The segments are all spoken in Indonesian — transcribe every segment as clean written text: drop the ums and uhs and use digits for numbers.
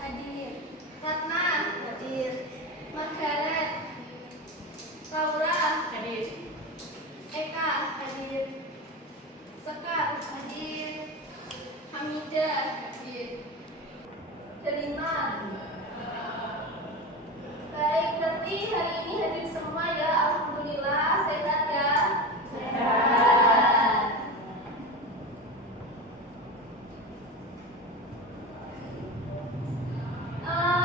hadir. Ratna hadir. Margaret, Laura hadir. Eka hadir. Sekar hadir. Hamida hadir. Delima. Baik, berarti hari ini hadir semua ya. Alhamdulillah, sehat ya. Sehat.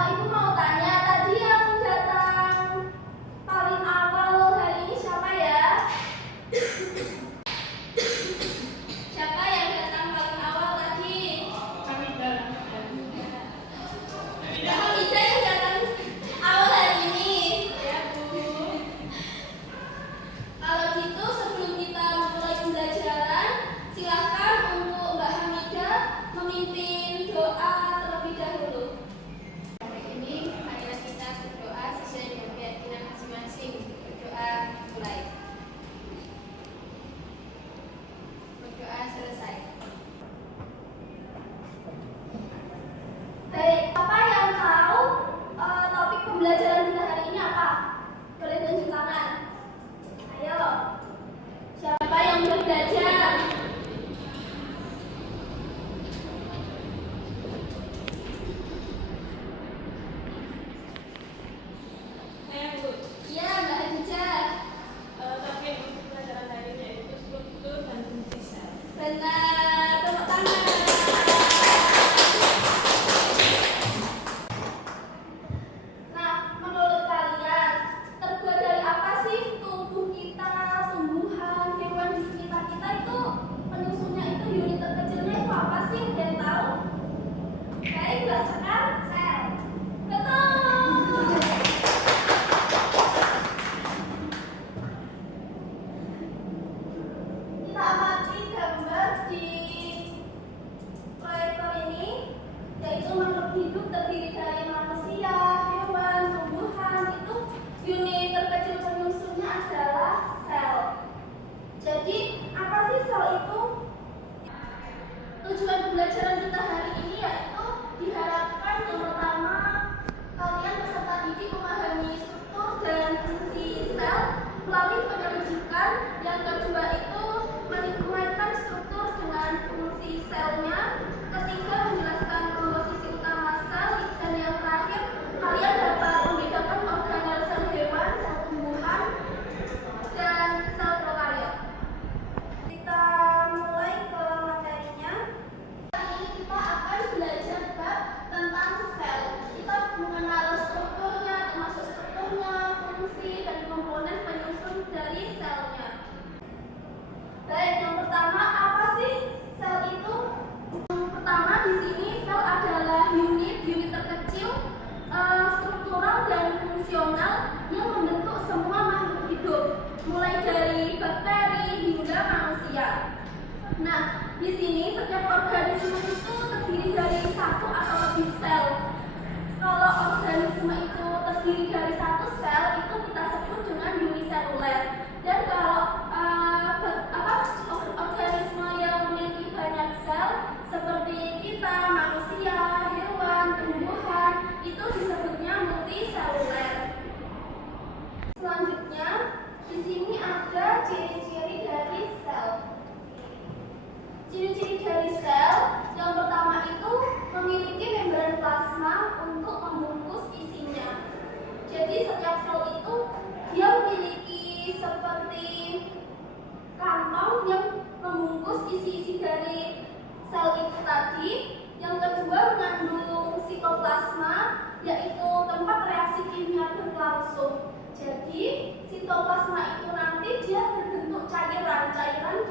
Ibu mau tanya, tadi yang datang paling awal hari ini siapa ya? Siapa yang datang paling awal tadi? Hamidah. Hamidah yang datang awal hari ini. Ya, Bu. Kalau gitu sebelum kita mulai pembelajaran, silakan untuk Mbak Hamidah memimpin doa terlebih dahulu. Hari ini marilah kita berdoa sesuai dengan keyakinan masing-masing. Berdoa mulai. Berdoa selesai. Baik, apa yang tahu topik pembelajaran kita hari ini apa? Boleh tunjuk tangan. Ayo. Siapa yang belum belajar? Bu. Iya, Mbak Hadijah. Topik untuk pelajaran hari ini yaitu struktur dan fungsi sel. Benar, tepuk tangan. Nah, menurut kalian, terbuat dari apa sih tubuh kita, tumbuhan, hewan di sekitar kita itu penyusunnya itu unit terkecilnya itu apa sih? Ada yang tahu? Baik, Mbak Sekar, sel. Betul. Kita amati gambar di proyektor ini, yaitu makhluk hidup terdiri dari manusia, hewan, tumbuhan. Itu unit terkecil penyusunnya adalah sel. Jadi, apa sih sel itu? Tujuan pembelajaran kita hari ini yaitu diharapkan yang pertama kalian peserta didik memahami struktur dan fungsi sel melalui penyelidikan. Yang kedua itu mengaitkan struktur dengan fungsi selnya. Ketiga, menjelaskan komposisi utama sel. Dan yang terakhir, kalian dapat membedakan organel sel hewan, sel tumbuhan, dan sel prokariot. Kita mulai ke materinya. Hari ini kita akan belajar bab tentang sel. Kita mengenal strukturnya, termasuk strukturnya, fungsi, dan komponen penyusun dari selnya. Baik, yang pertama apa sih sel itu? Yang pertama di sini sel adalah unit terkecil, struktural dan fungsional yang membentuk semua makhluk hidup, mulai dari bakteri hingga manusia. Nah, di sini setiap organisme itu terdiri dari satu atau lebih sel. Kalau organisme itu terdiri dari satu sel, itu kita sebut dengan uniseluler. Dan kalau organisme yang memiliki banyak sel, seperti kita, manusia, hewan, tumbuhan, itu disebutnya multiseluler. Selanjutnya, di sini ada ciri-ciri dari sel. Ciri-ciri dari sel yang pertama itu memiliki membran plasma untuk membungkus isinya. Jadi setiap sel itu dia memiliki seperti kantong yang membungkus isi-isi dari sel itu tadi. Yang kedua mengandung sitoplasma, yaitu tempat reaksi kimia berlangsung. Jadi sitoplasma itu nanti dia berbentuk cairan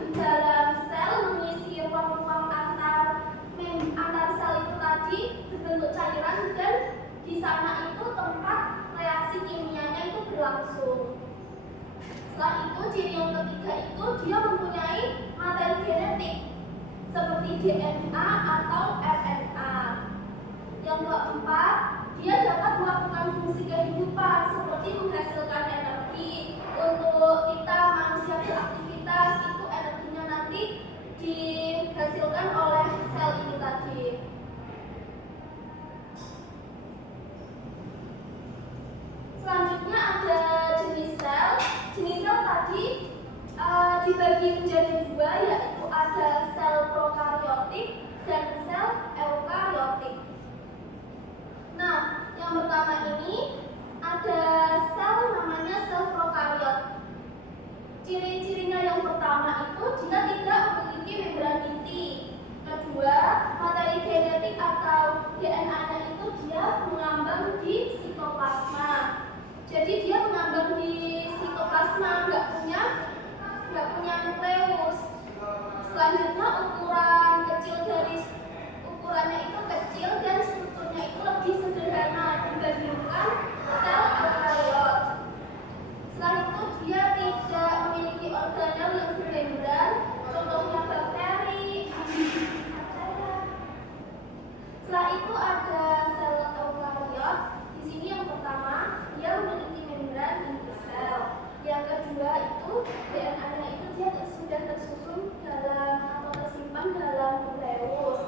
di dalam sel, mengisi ruang-ruang antar sel itu tadi berbentuk cairan, dan di sana itu tempat reaksi kimianya itu berlangsung. Setelah itu ciri yang ketiga itu dia mempunyai materi genetik seperti DNA atau RNA. Yang keempat, dia dapat melakukan fungsi kehidupan seperti menghasilkan energi. Untuk kita manusia beraktivitas, itu energinya nanti dihasilkan oleh sel ini tadi. ini ada sel namanya sel prokariot. Ciri-cirinya yang pertama itu dia tidak memiliki membran inti. Kedua, materi genetik atau DNA-nya itu dia mengambang di sitoplasma. Jadi dia mengambang di sitoplasma, nggak punya nukleus. Selanjutnya ukurannya itu kecil dan strukturnya itu lebih sederhana dibandingkan sel eukariot. Selain itu dia tidak memiliki organel yang bermembran, contohnya bakteri. Setelah itu ada sel eukariot. Di sini yang pertama dia memiliki membran inti sel. Yang kedua itu DNA-nya itu dia sudah tersusun dalam atau tersimpan dalam nukleus.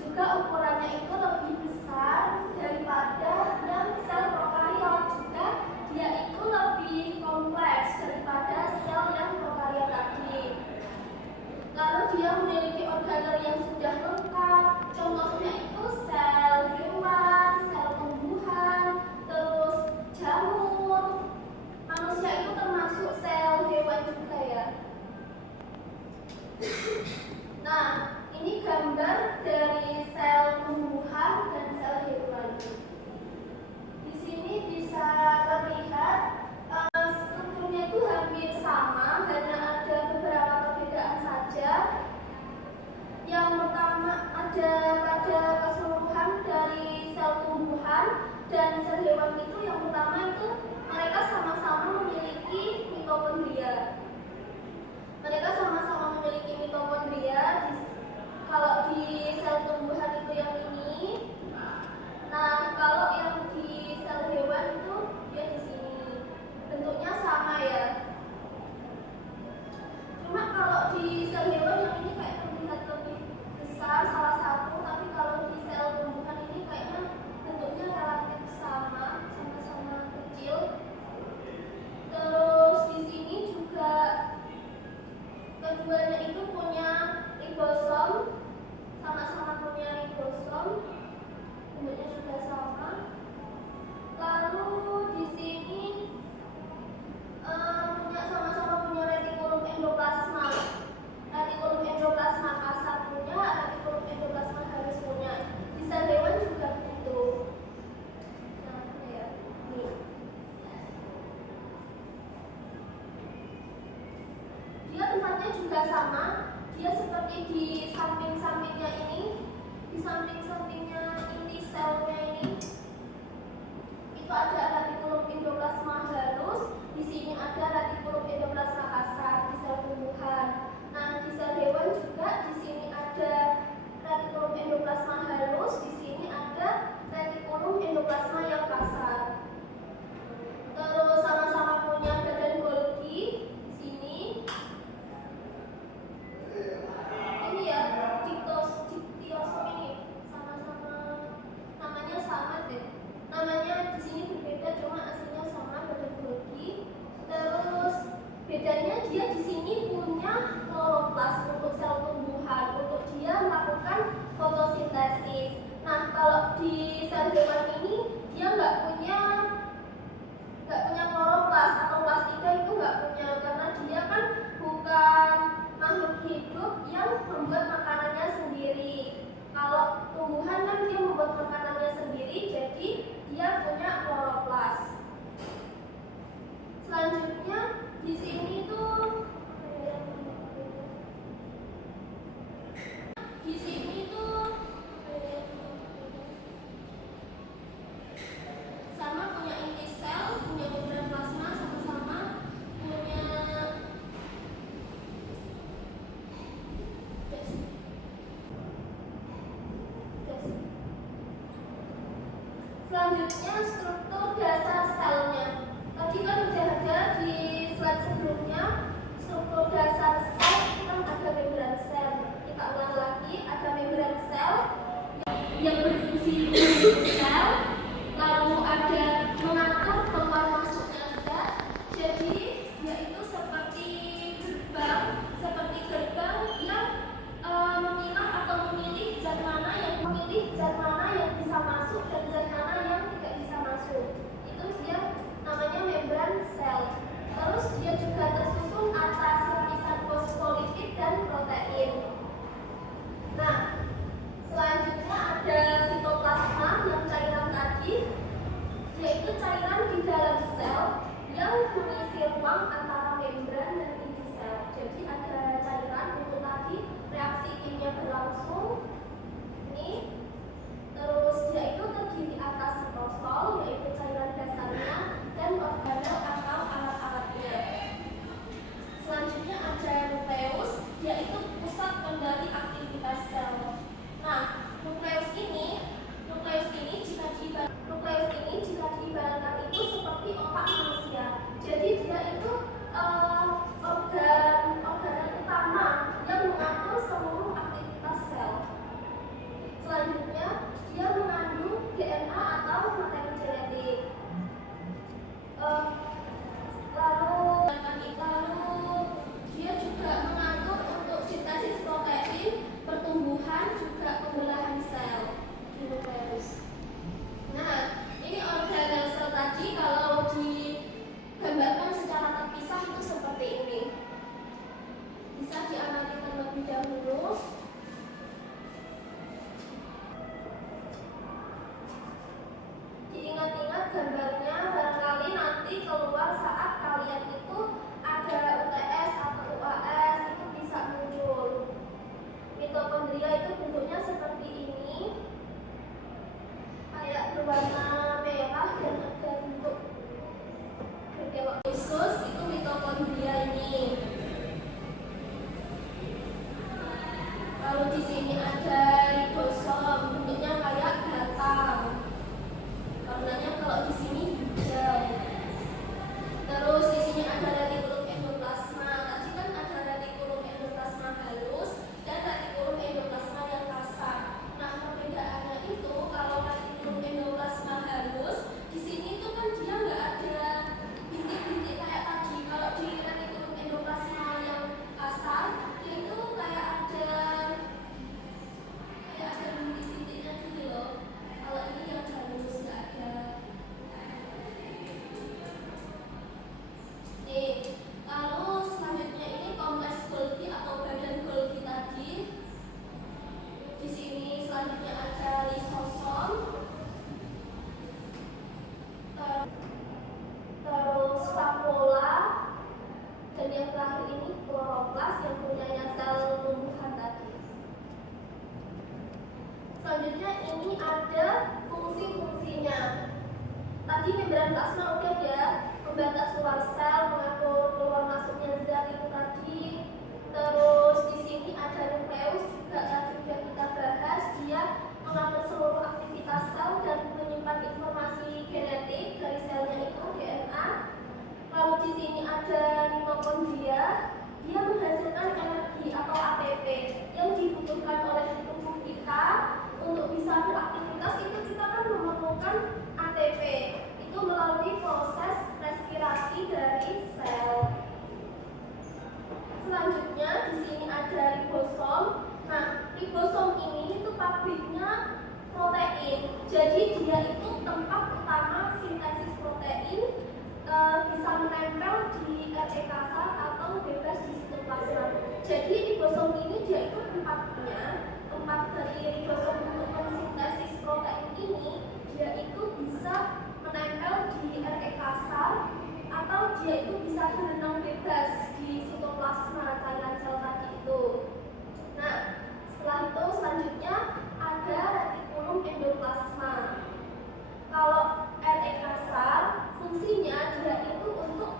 Juga ukurannya itu lebih besar daripada yang sel prokariot. Juga dia itu lebih kompleks daripada sel yang prokariot tadi. Lalu dia memiliki organel yang sudah lengkap. Contohnya itu sel hewan, sel tumbuhan, terus jamur. Manusia itu termasuk sel hewan juga ya. Nah, ini gambar dari sel tumbuhan dan sel hewan. Di sini bisa terlihat strukturnya itu hampir sama, hanya ada beberapa perbedaan saja. Yang pertama ada pada keseluruhan dari sel tumbuhan dan sel hewan itu yang pertama itu mereka sama-sama memiliki mitokondria. Mereka sama-sama memiliki mitokondria. Kalau di sel tumbuhan itu yang ini. Nah, kalau yang di sel hewan itu dia di sini. Bentuknya sama ya. Cuma kalau di sel hewan yang ini kayak terlihat lebih besar salah satu, tapi kalau di sel tumbuhan ini kayaknya bentuknya relatif sama, sama-sama kecil. Terus di sini juga keduanya itu punya ribosom, sama-sama punya ribosom, bentuknya juga sama. Lalu di sini sama-sama punya retikulum endoplasma. Retikulum endoplasma kasar punya, retikulum endoplasma halus punya. Di sel hewan juga begitu. Nah, ya, nih. Dia tempatnya juga sama. Dia seperti di samping-sampingnya ini, di samping-sampingnya inti selnya ini. Itu ada retikulum endoplasma halus. Di sini ada retikulum endoplasma kasar di sel tumbuhan. Nah, di sel hewan juga di sini ada retikulum endoplasma halus, di sini ada retikulum endoplasma yang kasar. Terus sama-sama punya badan Golgi di sini. Ini ya, diktiosum ini sama-sama namanya sama deh. Namanya di sini berbeda, cuma aslinya sama, badan Golgi. Terus bedanya dia di sini punya kloroplas untuk sel tumbuhan, untuk dia melakukan fotosintesis. Nah, kalau di sel hewan ini dia nggak punya kloroplas atau plastika, itu nggak punya, karena dia kan bukan makhluk hidup yang membuat makanannya sendiri. Kalau tumbuhan kan dia membuat makanannya sendiri, jadi dia punya kloroplas. Selanjutnya di sini tuh sama punya inti sel, punya membran plasma, sama-sama punya selanjutnya struktur dasar selnya. Tadi kan udah ada di slide sebelumnya. Struktur dasar sel itu kan ada membran sel. Kita ulang lagi, ada membran sel yang berfungsi sebagai sel, lalu ada mengatur keluar masuknya zat. Jadi dia itu seperti gerbang yang memilah atau memilih zat mana yang bisa masuk dan zat mana yang tidak bisa masuk. berwarna merah dan ada bentuk berkelok khusus itu mitokondria ini. Lalu di sini ada ribosom, bentuknya kayak batang. Warnanya kalau di sini hijau. Terus di sini ada retikulum endoplasma. Tadi kan ada retikulum endoplasma halus dan retikulum endoplasma yang kasar. Nah, perbedaannya itu kalau retikulum endoplasma halus di sini itu kan dia nggak ada bintik-bintik kayak tadi. Kalau di retikulum endoplasma yang kasar dia itu kayak ada bintik-bintiknya gitu loh. Kalau ini yang halus nggak ada. Nih, lalu selanjutnya ini kompleks Golgi atau badan Golgi tadi. Di sini selanjutnya ada lisosom, terus vakuola, dan yang terakhir ini kloroplas yang punya sel tumbuhan tadi. Selanjutnya ini ada fungsi-fungsinya. Tadi membran plasma udah ya, membatas keluar sel, mengatur keluar masuknya zat itu tadi. Terus di sini ada nukleus juga yang sudah kita bahas, dia mengatur seluruh aktivitas sel dan menyimpan informasi genetik dari selnya itu DNA. Lalu di sini ada mitokondria, dia menghasilkan energi atau ATP yang dibutuhkan oleh tubuh kita untuk bisa beraktivitas. Itu kita kan memerlukan ATP itu melalui proses respirasi dari sel. Selanjutnya di sini ada ribosom. Nah, ribosom ini itu pabriknya protein. Jadi dia itu tempat utama sintesis protein, bisa menempel di RNA kasar atau bebas di sitoplasma. Jadi ribosom ini dia itu tempat dari ribosom untuk mensintesis protein ini, dia itu bisa menempel di RNA kasar atau dia itu bisa berenang bebas di sitoplasma cairan sel tadi itu. Nah, setelah itu selanjutnya ada retikulum endoplasma. Kalau RNA kasar fungsinya dia itu untuk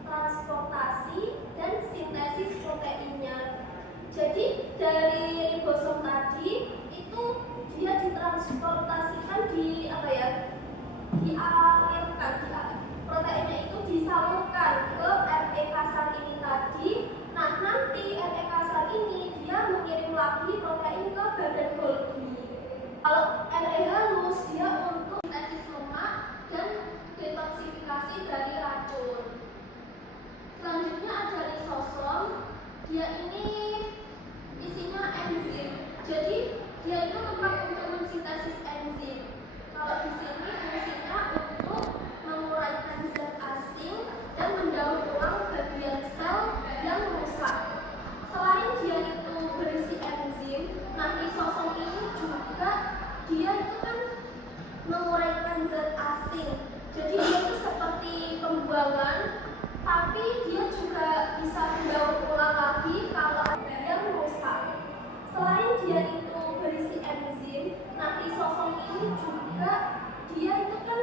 transportasi dan sintesis proteinnya. Jadi dari ribosom tadi itu dia ditransportasikan proteinnya itu disalurkan ke RNA kasar ini tadi. Nah, nanti RNA kasar ini dia mengirim lagi protein ke badan Golgi. Kalau RNA halus dia untuk sintesis lemak dan detoksifikasi dari racun. Selanjutnya ada lisosom. Dia ini isinya enzim. Jadi dia itu tempat untuk mensintesis enzim. Kalau di sini fungsinya untuk menguraikan zat asing dan mendaur ulang bagian sel yang rusak. Selain dia itu berisi enzim, nah lisosom ini juga dia itu kan menguraikan zat asing. Jadi dia itu seperti pembuangan, tapi dia juga bisa mendaur ulang lagi kalau ada yang rusak. Selain dia itu berisi enzim, nah lisosom ini juga dia itu kan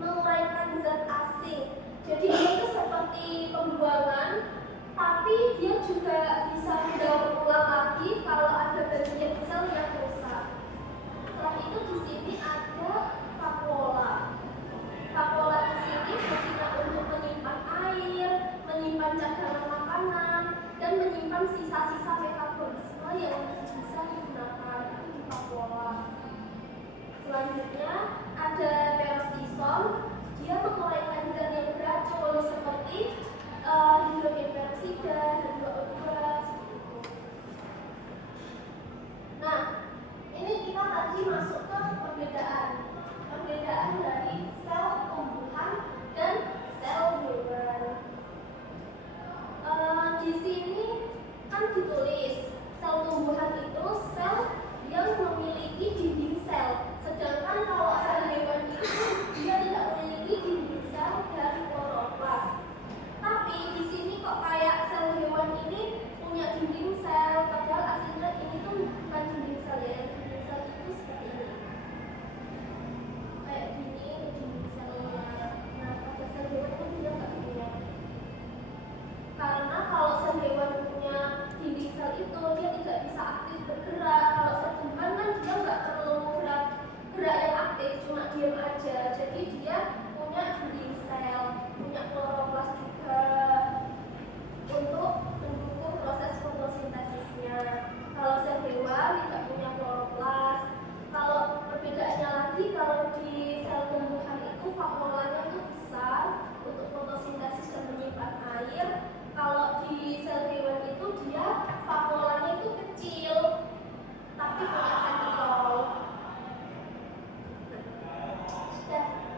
menguraikan zat asing. Jadi dia itu seperti pembuangan, tapi dia juga bisa mendaur ulang lagi kalau ada bagian sel yang rusak. Setelah itu di sini ada vakuola. Vakuola di sini fungsinya untuk menyimpan air, menyimpan cadangan makanan, dan menyimpan sisa-sisa metabolisme yang masih bisa diam aja. Jadi dia punya dinding sel, punya kloroplas juga untuk mendukung proses fotosintesisnya. Kalau sel hewan tidak punya kloroplas. Kalau perbedaannya lagi, kalau di sel tumbuhan itu vakuolanya itu besar untuk fotosintesis dan menyimpan air. Kalau di sel hewan itu dia vakuolanya itu kecil, tapi punya sentral. Sudah.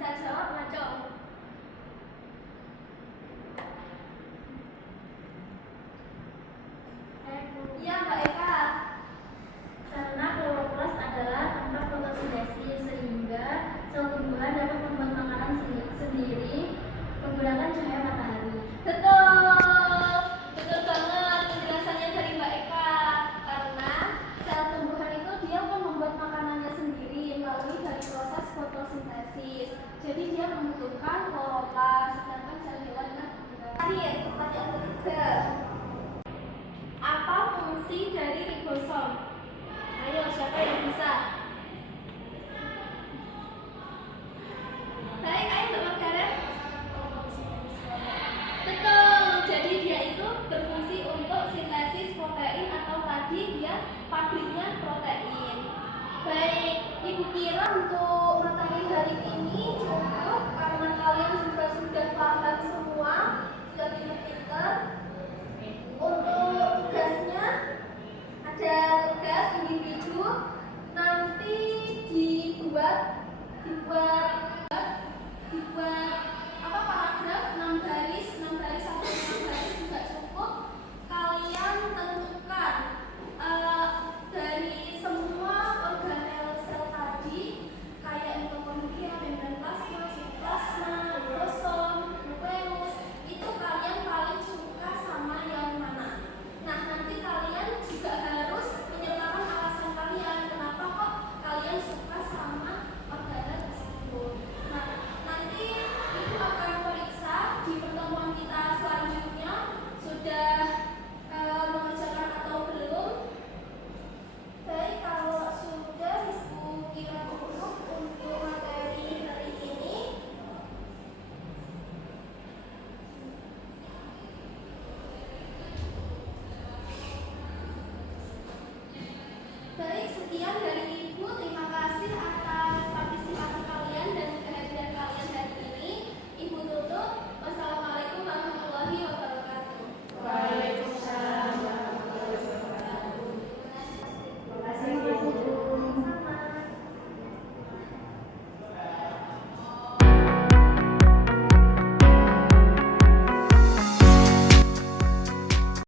bisa jawab, ngaco. Iya, Mbak Eka. Karena kloroplas adalah tempat fotosintesis sehingga sel tumbuhan dapat membuat makanan sendiri menggunakan cahaya matahari. Betul, betul banget penjelasannya dari Mbak Eka. Karena sel tumbuhan itu dia kan membuat makanannya sendiri melalui dari proses fotosintesis. Jadi dia membutuhkan kloroplas, sedangkan sel hewan kan enggak. Terakhir, pertanyaan ketiga. Apa fungsi dari ribosom? Ayo, siapa yang bisa? Baik, ayo Mbak Margaret. Betul, jadi dia itu berfungsi untuk sintesis protein atau tadi dia pabriknya protein. Baik, Ibu kira untuk materi hari ini cukup karena kalian juga sudah paham semua, sudah pintar-pintar. Untuk tugasnya ada tugas individu nanti dibuat